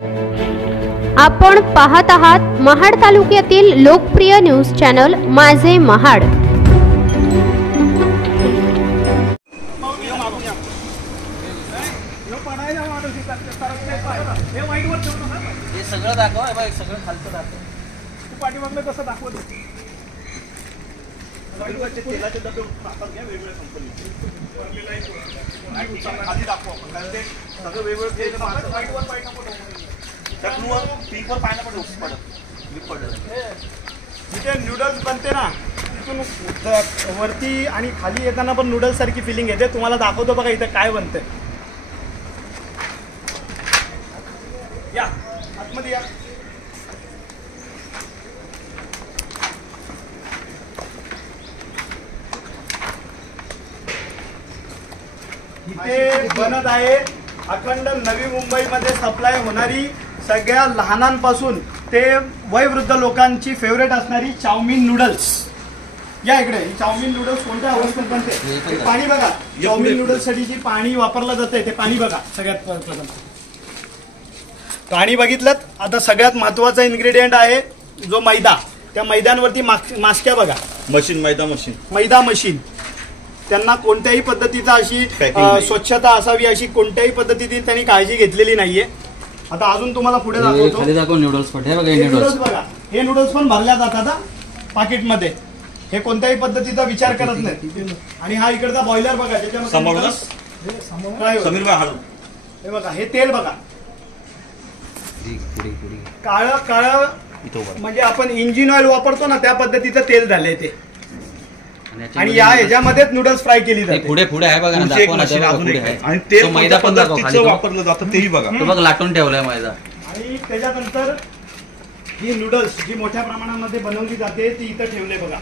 आपण पाहत आहात महाड तालुक्यातील लोकप्रिय न्यूज चॅनल माझे महाड। हे सगळं दाखव, हे बघ सगळं खालचं दाखव। तू पाठीमागलं कसं दाखवत वाईटवरचे तेलाचे डबे वापर घ्या वेगवेगळ्या कंपनीचे आधी दाखवू आपण कारण ते सगळं वेगवेगळं तेल वाईटवर पाहिजे त्या क्लूवर पिंकवर पाहायला पण उपयोग पडत जिथे नूडल्स बनते ना तिथून वरती आणि खाली येताना पण नूडल्स सारखी फिलिंग येते। तुम्हाला दाखवतो बघा इथं काय बनतंय। या आतमध्ये या। इथे बनत आहे अखंड नवी मुंबईमध्ये सप्लाय होणारी सगळ्या लहानांपासून ते वयोवृद्ध लोकांची फेवरेट असणारी चाऊमिन नूडल्स। या इकडे ही चाऊमिन नूडल्स कोणत्या अवस्थेत बनते पाणी बघा। चाऊमिन नूडल्स साठी जी पाणी वापरलं जातंय ते पाणी बघा। सगळ्यात प्रथम पाणी बघितलं। आता सगळ्यात महत्वाचा इन्ग्रेडियंट आहे जो मैदा। त्या मैद्यांवरती मास्क्या बघा। मशीन मैदा मशीन त्यांना कोणत्याही पद्धतीचा अशी स्वच्छता असावी अशी कोणत्याही पद्धतीची त्यांनी काळजी घेतलेली नाहीये। आता अजून तुम्हाला पुढे दाखवतो नूडल्स बघा। हे नूडल्स पण भरल्या जातात पाकिट मध्ये। हे कोणत्याही पद्धतीचा विचार करत नाही। आणि हा इकडचा बॉयलर बघा ज्याच्यामध्ये हे बघा हे तेल बघा काळं काळं म्हणजे आपण इंजिन ऑइल वापरतो ना त्या पद्धतीचं तेल झालंय ते। आणि या ह्याच्यामध्येच नूडल्स फ्राय केली जाते। पुढे पुढे आहे बघा ना आणि तेल मैदा पद्धतीचं वापरलं जातं तेही बघा। तो बघ लाटून ठेवलाय मैदा। आणि त्याच्यानंतर ही नूडल्स जी मोठ्या प्रमाणामध्ये बनवली जाते ती इथं ठेवले बघा।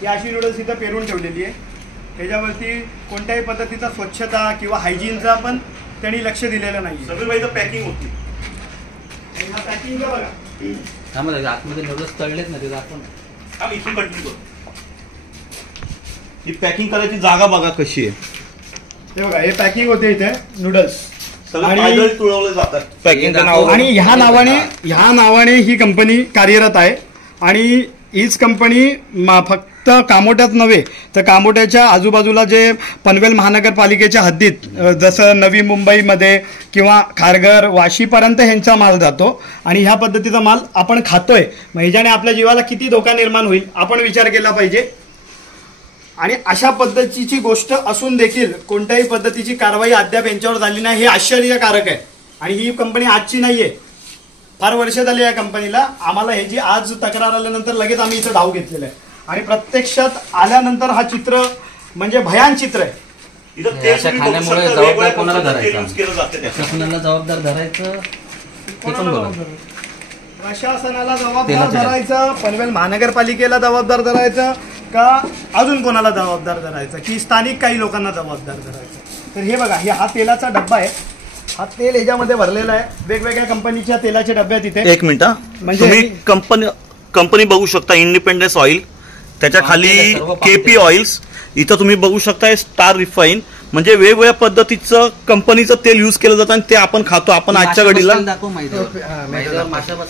ही अशी नूडल्स इथं पेरून ठेवलेली आहे। त्याच्यावरती कोणत्याही पद्धतीचा स्वच्छता किंवा हायजीनचा पण त्यांनी लक्ष दिलेलं नाही। सगळी मैदा पॅकिंग होती। पॅकिंग बघा आतमध्ये नूडल्स तळलेत ना ते दाखव। इथून कंटिन्यू कर। ही पॅकिंग करायची जागा बघा कशी आहे। हे बघा हे पॅकिंग होते इथे नूडल्स आणि तुळवले जातात पॅकिंग आणि ह्या नावाने ही कंपनी कार्यरत आहे। आणि हीच कंपनी फक्त कामोट्यात नव्हे तर कामोट्याच्या आजूबाजूला जे पनवेल महानगरपालिकेच्या हद्दीत जसं नवी मुंबईमध्ये किंवा खारघर वाशीपर्यंत ह्यांचा माल जातो। आणि ह्या पद्धतीचा माल आपण खातोय मग ह्याच्याने आपल्या जीवाला किती धोका निर्माण होईल आपण विचार केला पाहिजे। आणि अशा पद्धतीची गोष्ट असून देखील कोणत्याही पद्धतीची कारवाई अद्याप यांच्यावर झाली नाही हे आश्चर्यकारक आहे। आणि ही कंपनी आजची नाहीये, फार वर्ष झाली या कंपनीला। आम्हाला ह्याची आज तक्रार आल्यानंतर लगेच आम्ही इथं धाव घेतलेला आहे। आणि प्रत्यक्षात आल्यानंतर हा चित्र म्हणजे भयान चित्र आहे। खाण्यामुळे जबाबदार कोणाला धरायचं, प्रशासनाला जबाबदार धरायचं, प्रशासनाला जबाबदार धरायचं, पनवेल महानगरपालिकेला जबाबदार धरायचं का अजून कोणाला जबाबदार धरायचं की स्थानिक काही लोकांना जबाबदार धरायचं। तर हे बघा हा तेलाचा डब्बा आहे। हा तेल ह्याच्यामध्ये भरलेला आहे। वेगवेगळ्या कंपनीच्या तेलाचे डब्बे आहेत इथे। एक मिनिट म्हणजे तुम्ही कंपनी बघू शकता इंडिपेंडन्स ऑइल, त्याच्या खाली केपी ऑइल्स, इथं तुम्ही बघू शकता स्टार रिफाईन। म्हणजे वेगवेगळ्या पद्धतीचं कंपनीचं तेल युज केलं जातं आणि ते आपण खातो। आपण आजच्या घडीला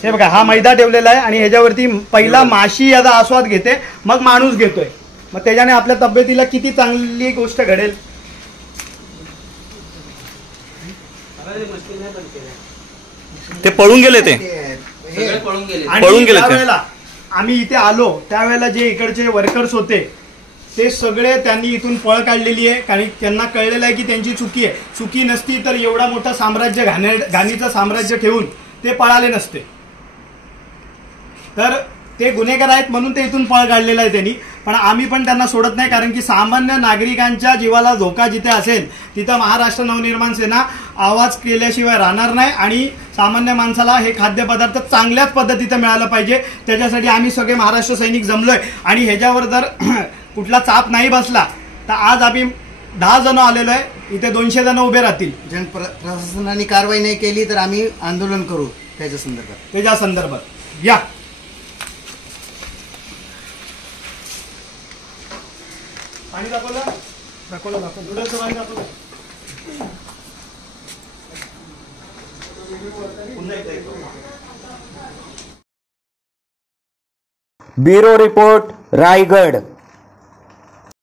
हे बघा हा मैदा ठेवलेला आहे आणि ह्याच्यावरती पहिला माशी याचा आस्वाद घेते मग माणूस घेतोय। मग त्याच्याने आपल्या तब्येतीला किती चांगली गोष्ट घडेल। ते पळून गेले आणि त्यावेळेला आम्ही इथे आलो त्यावेळेला जे इकडचे वर्कर्स होते ते सगळे त्यांनी इथून पळ काढलेली आहे। कारण त्यांना कळलेलं आहे की त्यांची चुकी आहे। चुकी नसती तर एवढा मोठा साम्राज्य घाणीचं साम्राज्य ठेवून ते पळाले नसते। तर ते गुन्हेगार आहेत म्हणून ते इथून पळ काढलेला आहे त्यांनी। पण आम्ही पण त्यांना सोडत नाही कारण की सामान्य नागरिकांच्या जीवाला धोका जिथे असेल तिथं महाराष्ट्र नवनिर्माण सेना आवाज केल्याशिवाय राहणार नाही। आणि सामान्य माणसाला हे खाद्यपदार्थ चांगल्याच पद्धतीने मिळालं पाहिजे त्याच्यासाठी आम्ही सगळे महाराष्ट्र सैनिक जमलोय। आणि ह्याच्यावर जर कुठला चाप नाही बसला तर आज आम्ही 10 जण आलेलो आहे, इथे 200 जण उभे राहतील। प्रशासनाने कारवाई नाही केली तर आम्ही आंदोलन करू त्याच्या संदर्भात या पाणी दाखवलं नूडल्सचं पाणी दाखवलं। Bureau report Raigad.